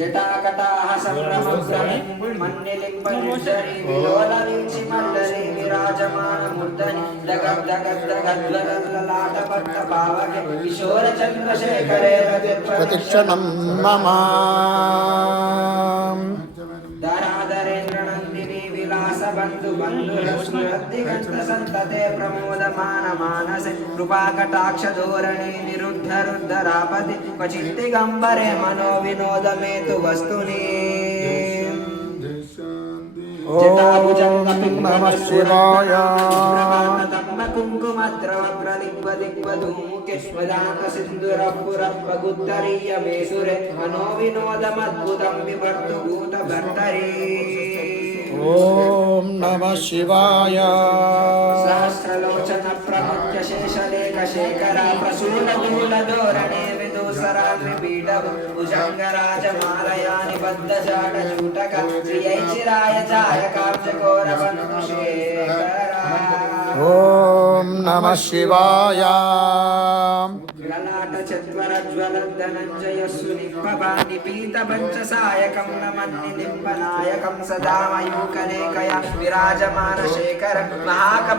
जटाकटाः सम्भ्रमग्रमिन्मन्यलिङ्गरि विलोलवीक्षिमल्लरि विराजमानमुद्दनि किशोरचन्द्रशेखरे प्रतिक्षणं मम కృపాకటాక్ష ధోరణి నిరుద్ధ రుద్ధరాపతి క్వచిత్ గంబరే మనో వినోదమేతు వస్తుని మేసురే మనో వినోదమద్భుతం వివర్తు భూత భర్తరీ ఓం నమ శివాయ సహస్రలోచన ప్రముఖ్య శేషలేఖ శేఖర ప్రసూన దూల ధోరణే విదూసరాగ్ని పీఠవు భుజంగరాజ నమ శివాయ లలాట చత్వర జ్వల ధనంజయస్సు నిప్పబాని పీత పంచ సాయకం నమన్ని నింపనాయకం సదా మయూకరేకయ విరాజమాన శేఖర మహాకప